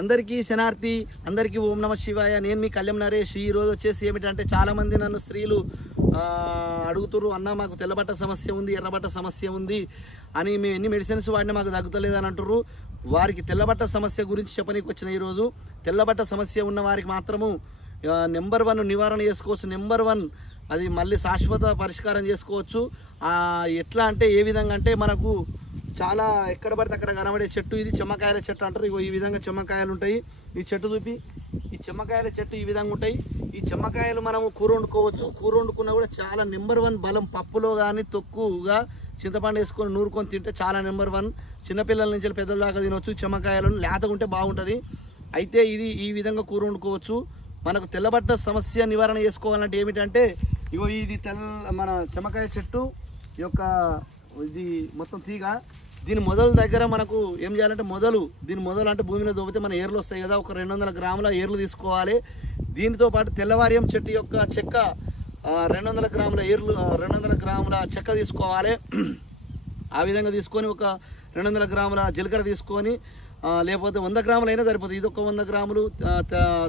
అందరికీ శనార్థి, అందరికీ ఓం నమ శివాయ. నేను మీ కళ్యాణ్ నరేష్. ఈరోజు వచ్చేసి ఏమిటంటే చాలామంది నన్ను స్త్రీలు అడుగుతున్నారు, అన్న మాకు తెల్లబట్ట సమస్య ఉంది, ఎర్రబట్ట సమస్య ఉంది అని, మేము ఎన్ని మెడిసిన్స్ వాడినా మాకు తగ్గుతలేదని అంటారు. వారికి తెల్లబట్ట సమస్య గురించి చెప్పనీకి వచ్చిన ఈరోజు. తెల్లబట్ట సమస్య ఉన్న వారికి మాత్రము నెంబర్ 1 నివారణ చేసుకోవచ్చు. నెంబర్ 1 అది మళ్ళీ శాశ్వత పరిష్కారం చేసుకోవచ్చు. ఎట్లా అంటే ఏ విధంగా అంటే మనకు చాలా ఎక్కడ పడితే అక్కడ కనబడే చెట్టు ఇది చెమ్మకాయల చెట్టు అంటారు. ఇగో ఈ విధంగా చెమ్మకాయలు ఉంటాయి. ఈ చెట్టు చూపి, ఈ చెమ్మకాయల చెట్టు ఈ విధంగా ఉంటాయి. ఈ చెమ్మకాయలు మనము కూర వండుకోవచ్చు. కూర వండుకున్నా కూడా చాలా నెంబర్ 1 బలం. పప్పులో కానీ తొక్కుగా చింతపండు వేసుకొని నూరుకొని తింటే చాలా నెంబర్ 1. చిన్నపిల్లల నుంచి పెద్దల దాకా తినవచ్చు. చెమ్మకాయలను లేతగుంటే బాగుంటుంది. అయితే ఇది ఈ విధంగా కూర వండుకోవచ్చు. మనకు తెల్లబట్ట సమస్య నివారణ చేసుకోవాలంటే ఏమిటంటే ఇగో ఇది మన చెమ్మకాయ చెట్టు యొక్క ఇది మొత్తం తీగ. దీని మొదలు దగ్గర మనకు ఏం చేయాలంటే దీని మొదలు అంటే భూమిలో దోపితే మన ఏర్లు వస్తాయి కదా, ఒక 200 గ్రాముల ఏర్లు తీసుకోవాలి. దీనితో పాటు తెల్లవార్యం చెట్టు యొక్క చెక్క 200 గ్రాముల ఏర్లు 200 గ్రాముల చెక్క తీసుకోవాలి. ఆ విధంగా తీసుకొని ఒక 200 గ్రాముల జీలకర్ర తీసుకొని, లేకపోతే 100 గ్రాములు అయినా సరిపోతుంది. ఇది ఒక 100 గ్రాములు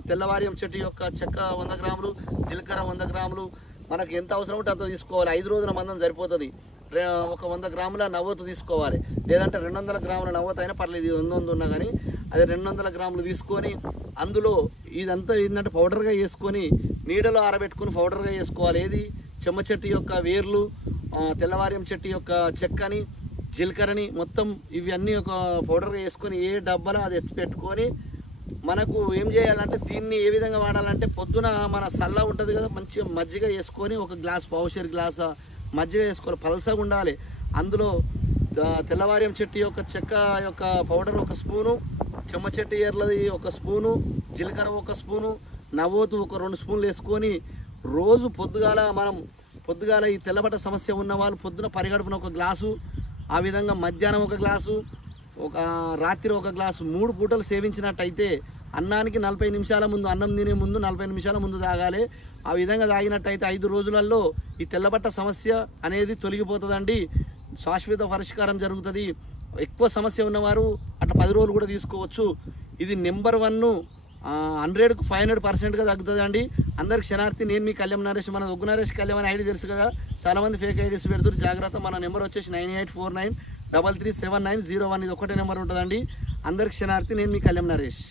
తెల్లవార్యం చెట్టు యొక్క చెక్క 100 గ్రాములు, జీలకర్ర 100 గ్రాములు, మనకు ఎంత అవసరం ఉంటే అంత తీసుకోవాలి. 5 రోజుల మందం సరిపోతుంది. ఒక 100 గ్రాముల నవ్వొత్తు తీసుకోవాలి, లేదంటే 200 గ్రాముల నవ్వొత్తు అయినా పర్లేదు, 100 ఉన్నా కానీ అదే 200 గ్రాములు తీసుకొని అందులో ఇదంతా ఏంటంటే పౌడర్గా వేసుకొని నీడలో ఆరబెట్టుకుని పౌడర్గా వేసుకోవాలి. ఏది చెమ్మ చెట్టు యొక్క వేర్లు, తెల్లవార్యం చెట్టు యొక్క చెక్కని, జీలకర్రని మొత్తం ఇవన్నీ ఒక పౌడర్గా వేసుకొని ఏ డబ్బాలో అది ఎత్తి పెట్టుకొని మనకు ఏం చేయాలంటే దీన్ని ఏ విధంగా వాడాలంటే పొద్దున మన సల్ల ఉంటుంది కదా, మంచిగా మజ్జిగ వేసుకొని ఒక గ్లాస్ పావుషేరు గ్లాస్ మజ్జిగ వేసుకోవాలి. పలసగా ఉండాలి. అందులో తెల్లవార్యం చెట్టు యొక్క చెక్క యొక్క పౌడర్ 1 స్పూను, చెమ్మ చెట్టు ఏర్లది 1 స్పూను, జీలకర్ర 1 స్పూను, నవ్వోతు ఒక 2 స్పూన్లు వేసుకొని రోజు పొద్దుగాల ఈ తెల్లబట్ట సమస్య ఉన్న వాళ్ళు పొద్దున పరిగడుపున 1 గ్లాసు, ఆ విధంగా మధ్యాహ్నం 1 గ్లాసు, ఒక రాత్రి 1 గ్లాసు 3 పూటలు సేవించినట్టయితే అన్నానికి 40 నిమిషాల ముందు, అన్నం తినే ముందు 40 నిమిషాల ముందు తాగాలి. ఆ విధంగా తాగినట్టయితే 5 రోజులలో ఈ తెల్లబట్ట సమస్య అనేది తొలగిపోతుందండి. శాశ్వత పరిష్కారం జరుగుతుంది. ఎక్కువ సమస్య ఉన్నవారు అట్లా 10 రోజులు కూడా తీసుకోవచ్చు. ఇది నెంబర్ 1 100కు 500% తగ్గుతుందండి. అందరికి శనార్థి. నేను మీ కళ్యాణ్ నరేష్. మన ఒగ్గు నరేష్ కళ్యాణ్ అనే ఐడి తెలుసు కదా, చాలామంది ఫేక్ ఐడీస్ పెడుతున్నారు, జాగ్రత్త. మన నెంబర్ వచ్చేసి 9849337901. ఇది ఒకటే నెంబర్ ఉంటుందండి. అందరికి శనార్థి. నేను మీ కళ్యాణ్ నరేష్.